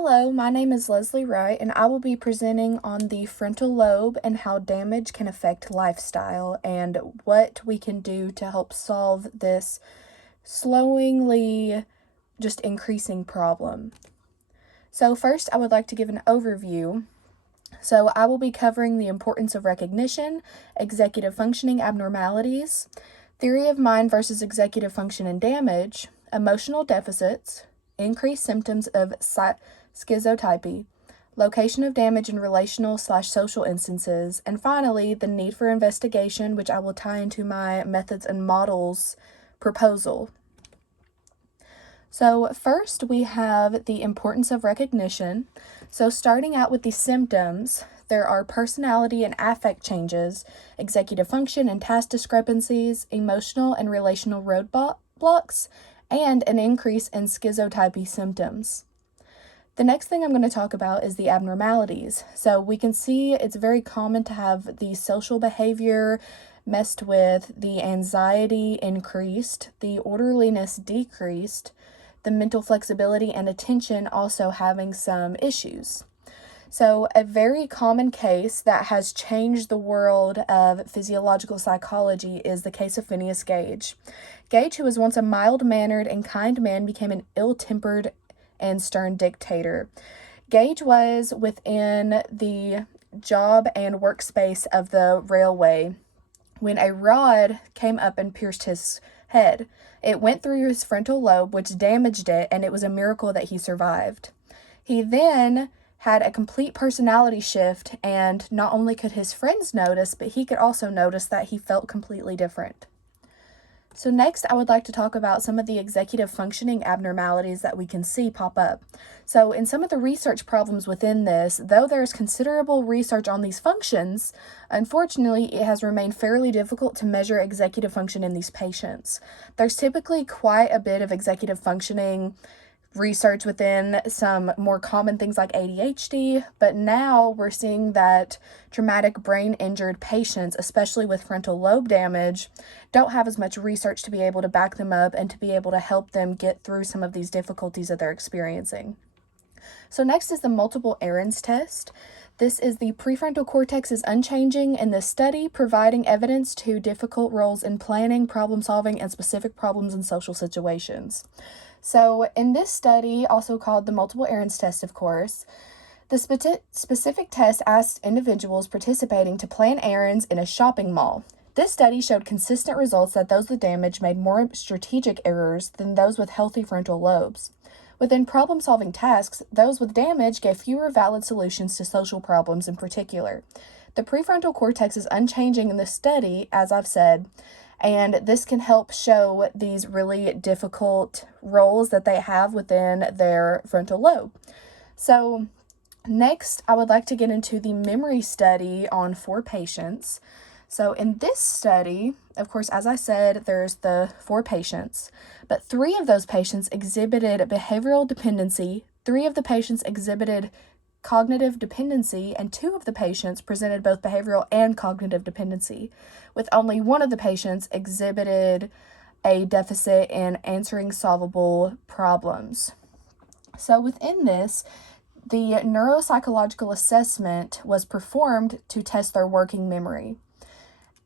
Hello, my name is Leslie Wright, and I will be presenting on the frontal lobe and how damage can affect lifestyle and what we can do to help solve this slowingly just increasing problem. So first, I would like to give an overview. So I will be covering the importance of recognition, executive functioning abnormalities, theory of mind versus executive function and damage, emotional deficits, increased symptoms of schizotypy, location of damage in relational/social instances, and finally, the need for investigation, which I will tie into my methods and models proposal. So first, we have the importance of recognition. So starting out with the symptoms, there are personality and affect changes, executive function and task discrepancies, emotional and relational roadblocks, and an increase in schizotypy symptoms. The next thing I'm going to talk about is the abnormalities. So we can see it's very common to have the social behavior messed with, the anxiety increased, the orderliness decreased, the mental flexibility and attention also having some issues. So a very common case that has changed the world of physiological psychology is the case of Phineas Gage. Gage, who was once a mild-mannered and kind man, became an ill-tempered and stern dictator. Gage was within the job and workspace of the railway when a rod came up and pierced his head. It went through his frontal lobe, which damaged it, and it was a miracle that he survived. He then had a complete personality shift, and not only could his friends notice, but he could also notice that he felt completely different. So next, I would like to talk about some of the executive functioning abnormalities that we can see pop up. So in some of the research problems within this, though there's considerable research on these functions, unfortunately, it has remained fairly difficult to measure executive function in these patients. There's typically quite a bit of executive functioning research within some more common things like ADHD, but now we're seeing that traumatic brain injured patients, especially with frontal lobe damage, don't have as much research to be able to back them up and to be able to help them get through some of these difficulties that they're experiencing. So next is the multiple errands test. This is the prefrontal cortex is unchanging in this study, providing evidence to difficult roles in planning, problem solving, and specific problems in social situations. So in this study, also called the multiple errands test, of course, the specific test asked individuals participating to plan errands in a shopping mall. This study showed consistent results that those with damage made more strategic errors than those with healthy frontal lobes. Within problem-solving tasks, those with damage gave fewer valid solutions to social problems in particular. The prefrontal cortex is unchanging in this study, as I've said, and this can help show these really difficult roles that they have within their frontal lobe. So next, I would like to get into the memory study on 4 patients. So in this study, of course, as I said, there's the 4 patients, but 3 of those patients exhibited behavioral dependency, 3 of the patients exhibited cognitive dependency, and 2 of the patients presented both behavioral and cognitive dependency, with only 1 of the patients exhibited a deficit in answering solvable problems. So within this, the neuropsychological assessment was performed to test their working memory.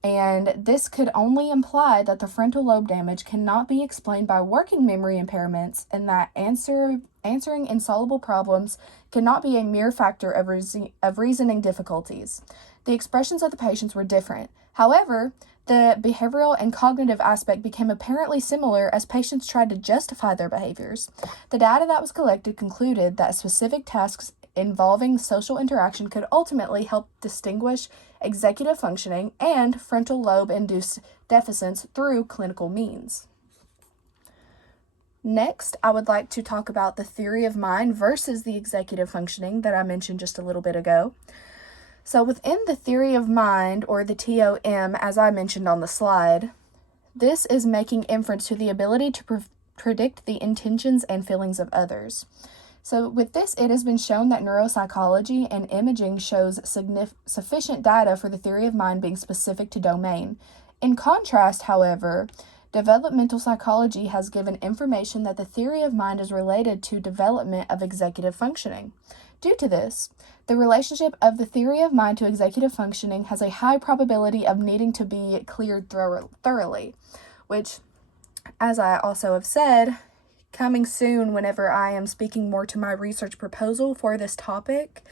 And this could only imply that the frontal lobe damage cannot be explained by working memory impairments, and that answering insoluble problems cannot be a mere factor of reasoning difficulties. The expressions of the patients were different. However, the behavioral and cognitive aspect became apparently similar as patients tried to justify their behaviors. The data that was collected concluded that specific tasks involving social interaction could ultimately help distinguish executive functioning and frontal lobe-induced deficits through clinical means. Next, I would like to talk about the theory of mind versus the executive functioning that I mentioned just a little bit ago. So within the theory of mind, or the TOM, as I mentioned on the slide, this is making inference to the ability to predict the intentions and feelings of others. So with this, it has been shown that neuropsychology and imaging shows sufficient data for the theory of mind being specific to domain. In contrast, however, Developmental psychology has given information that the theory of mind is related to development of executive functioning. Due to this, the relationship of the theory of mind to executive functioning has a high probability of needing to be cleared thoroughly, which, as I also have said, coming soon whenever I am speaking more to my research proposal for this topic,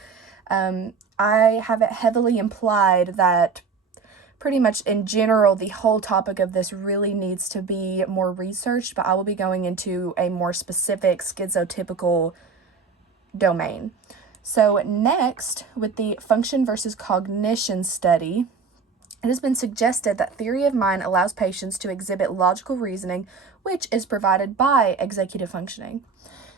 I have it heavily implied that pretty much in general, the whole topic of this really needs to be more researched, but I will be going into a more specific schizotypical domain. So next, with the function versus cognition study, it has been suggested that theory of mind allows patients to exhibit logical reasoning, which is provided by executive functioning.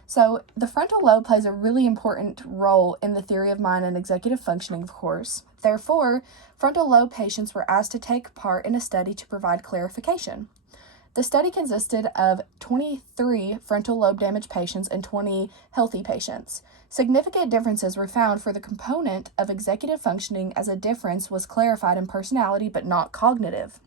So the frontal lobe plays a really important role in the theory of mind and executive functioning, of course. Therefore, frontal lobe patients were asked to take part in a study to provide clarification. The study consisted of 23 frontal lobe damage patients and 20 healthy patients. Significant differences were found for the component of executive functioning, as a difference was clarified in personality but not cognitive.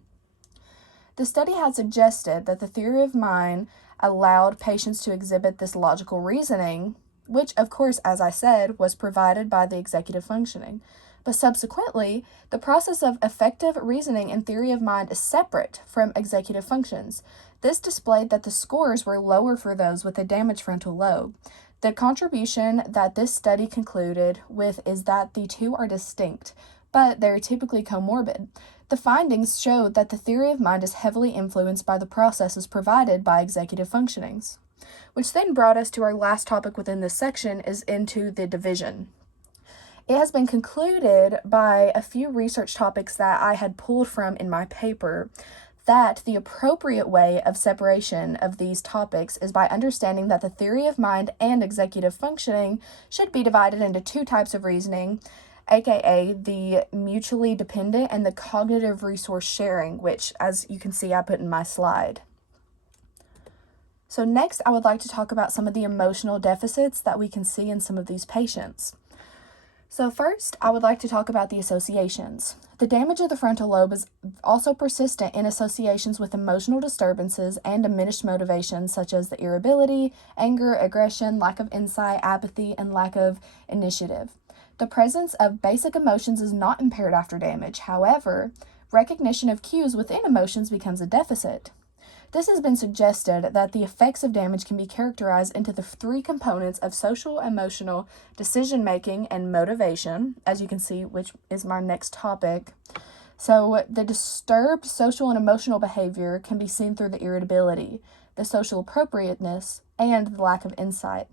The study had suggested that the theory of mind allowed patients to exhibit this logical reasoning, which, of course, as I said, was provided by the executive functioning. But subsequently, the process of effective reasoning in theory of mind is separate from executive functions. This displayed that the scores were lower for those with a damaged frontal lobe. The contribution that this study concluded with is that the two are distinct, but they're typically comorbid. The findings showed that the theory of mind is heavily influenced by the processes provided by executive functionings, which then brought us to our last topic within this section, is into the division. It has been concluded by a few research topics that I had pulled from in my paper that the appropriate way of separation of these topics is by understanding that the theory of mind and executive functioning should be divided into two types of reasoning, aka the mutually dependent and the cognitive resource sharing, which, as you can see, I put in my slide. So next, I would like to talk about some of the emotional deficits that we can see in some of these patients. So first, I would like to talk about the associations. The damage of the frontal lobe is also persistent in associations with emotional disturbances and diminished motivations, such as the irritability, anger, aggression, lack of insight, apathy, and lack of initiative. The presence of basic emotions is not impaired after damage. However, recognition of cues within emotions becomes a deficit. This has been suggested that the effects of damage can be characterized into the three components of social, emotional, decision-making, and motivation, as you can see, which is my next topic. So the disturbed social and emotional behavior can be seen through the irritability, the social appropriateness, and the lack of insight,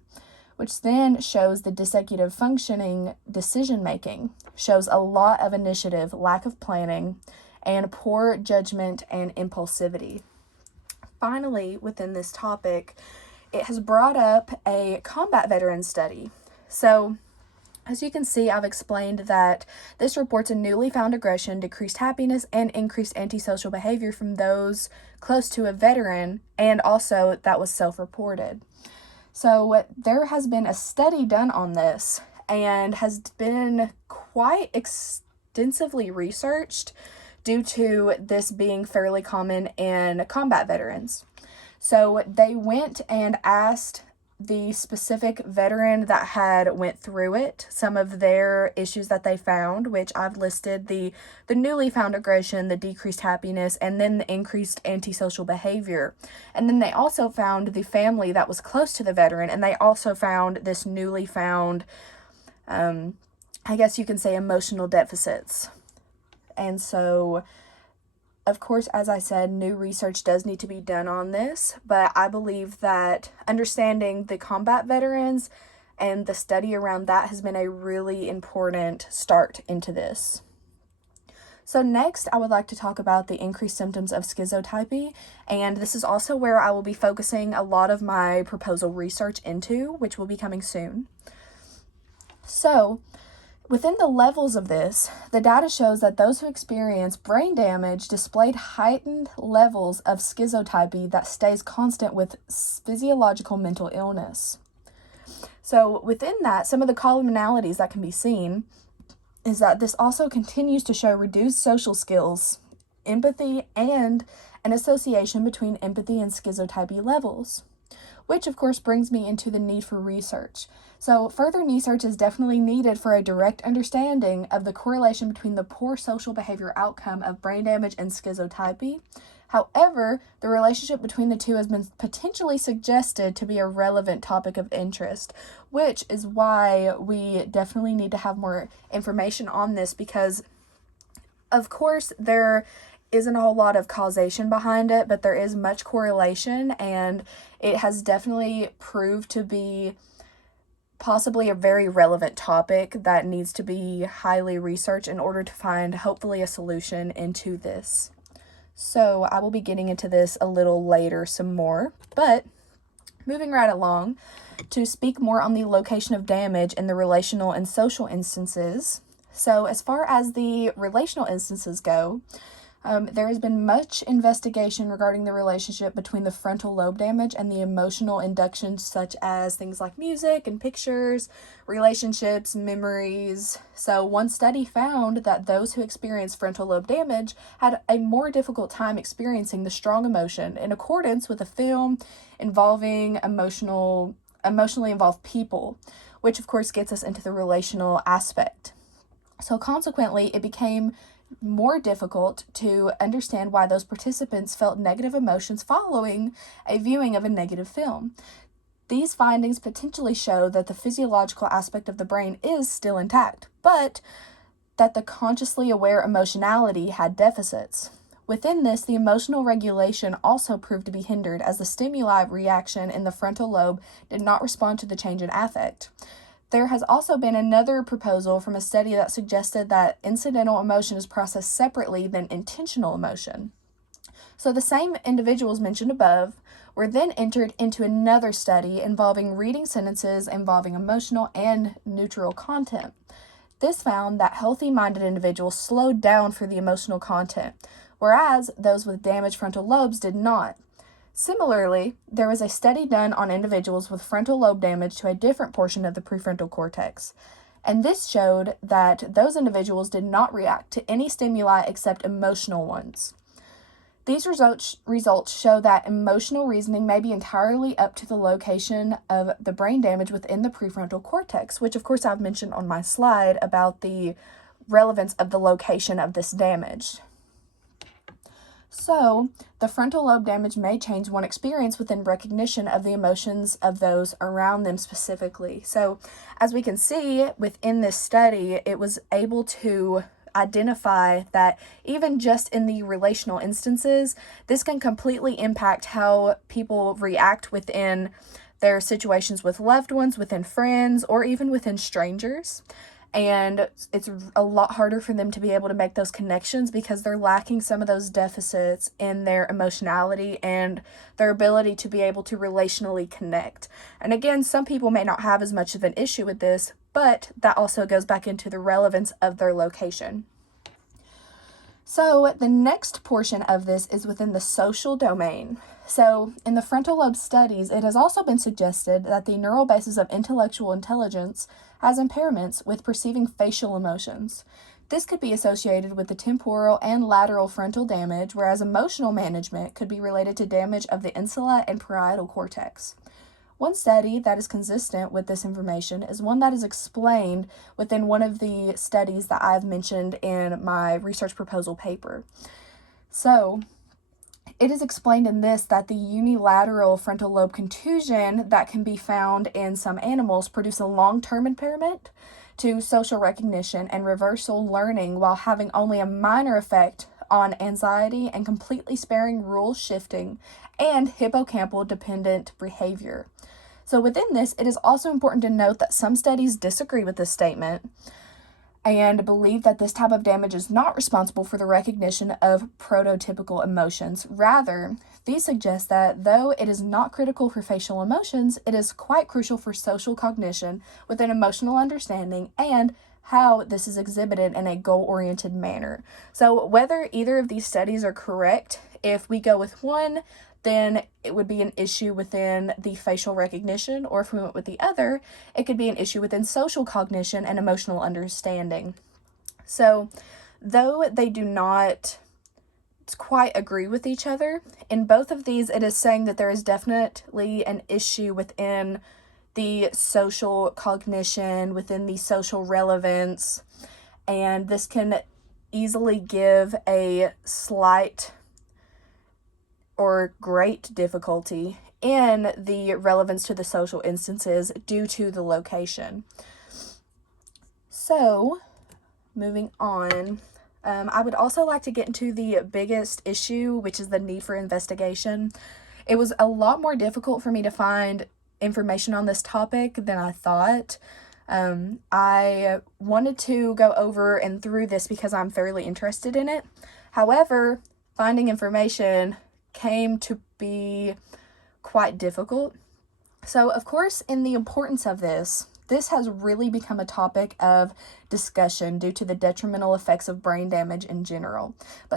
which then shows the dysexecutive functioning decision-making, shows a lot of initiative, lack of planning, and poor judgment and impulsivity. Finally, within this topic, it has brought up a combat veteran study. So, as you can see, I've explained that this reports a newly found aggression, decreased happiness, and increased antisocial behavior from those close to a veteran, and also that was self-reported. So there has been a study done on this and has been quite extensively researched due to this being fairly common in combat veterans. So they went and asked the specific veteran that had went through it some of their issues that they found, which I've listed: the newly found aggression, the decreased happiness, and then the increased antisocial behavior. And then they also found the family that was close to the veteran, and they also found this newly found, I guess you can say, emotional deficits. And so, of course, as I said, new research does need to be done on this, but I believe that understanding the combat veterans and the study around that has been a really important start into this. So next, I would like to talk about the increased symptoms of schizotypy, and this is also where I will be focusing a lot of my proposal research into, which will be coming soon. So, within the levels of this, the data shows that those who experience brain damage displayed heightened levels of schizotypy that stays constant with physiological mental illness. So within that, some of the commonalities that can be seen is that this also continues to show reduced social skills empathy, and an association between empathy and schizotypy levels. Which, of course, brings me into the need for research. So, further research is definitely needed for a direct understanding of the correlation between the poor social behavior outcome of brain damage and schizotypy. However, the relationship between the two has been potentially suggested to be a relevant topic of interest, which is why we definitely need to have more information on this because, of course, there isn't a whole lot of causation behind it, but there is much correlation, and it has definitely proved to be possibly a very relevant topic that needs to be highly researched in order to find hopefully a solution into this. So I will be getting into this a little later some more, but moving right along to speak more on the location of damage in the relational and social instances. So as far as the relational instances go, there has been much investigation regarding the relationship between the frontal lobe damage and the emotional inductions such as things like music and pictures, relationships, memories. So one study found that those who experienced frontal lobe damage had a more difficult time experiencing the strong emotion in accordance with a film involving emotionally involved people, which of course gets us into the relational aspect. So consequently, it became more difficult to understand why those participants felt negative emotions following a viewing of a negative film. These findings potentially show that the physiological aspect of the brain is still intact, but that the consciously aware emotionality had deficits. Within this, the emotional regulation also proved to be hindered as the stimuli reaction in the frontal lobe did not respond to the change in affect. There has also been another proposal from a study that suggested that incidental emotion is processed separately than intentional emotion. So the same individuals mentioned above were then entered into another study involving reading sentences involving emotional and neutral content. This found that healthy-minded individuals slowed down for the emotional content, whereas those with damaged frontal lobes did not. Similarly, there was a study done on individuals with frontal lobe damage to a different portion of the prefrontal cortex, and this showed that those individuals did not react to any stimuli except emotional ones. These results show that emotional reasoning may be entirely up to the location of the brain damage within the prefrontal cortex, which of course I've mentioned on my slide about the relevance of the location of this damage. So, the frontal lobe damage may change one experience within recognition of the emotions of those around them specifically. So, as we can see within this study, it was able to identify that even just in the relational instances, this can completely impact how people react within their situations with loved ones, within friends, or even within strangers. And it's a lot harder for them to be able to make those connections because they're lacking some of those deficits in their emotionality and their ability to be able to relationally connect. And again, some people may not have as much of an issue with this, but that also goes back into the relevance of their location. So the next portion of this is within the social domain. So in the frontal lobe studies, it has also been suggested that the neural basis of intellectual intelligence has impairments with perceiving facial emotions. This could be associated with the temporal and lateral frontal damage, whereas emotional management could be related to damage of the insula and parietal cortex. One study that is consistent with this information is one that is explained within one of the studies that I've mentioned in my research proposal paper. So, it is explained in this that the unilateral frontal lobe contusion that can be found in some animals produce a long-term impairment to social recognition and reversal learning while having only a minor effect on anxiety and completely sparing rule shifting and hippocampal dependent behavior. So within this, it is also important to note that some studies disagree with this statement and believe that this type of damage is not responsible for the recognition of prototypical emotions. Rather, these suggest that though it is not critical for facial emotions, it is quite crucial for social cognition with an emotional understanding and how this is exhibited in a goal-oriented manner. So whether either of these studies are correct, if we go with one, then it would be an issue within the facial recognition, or if we went with the other, it could be an issue within social cognition and emotional understanding. So, though they do not quite agree with each other. In both of these, it is saying that there is definitely an issue within the social cognition, within the social relevance, and this can easily give a slight or great difficulty in the relevance to the social instances due to the location. So, moving on, I would also like to get into the biggest issue, which is the need for investigation. It was a lot more difficult for me to find information on this topic than I thought. I wanted to go over and through this because I'm fairly interested in it. However, finding information came to be quite difficult. So, of course, in the importance of this has really become a topic of discussion due to the detrimental effects of brain damage in general. But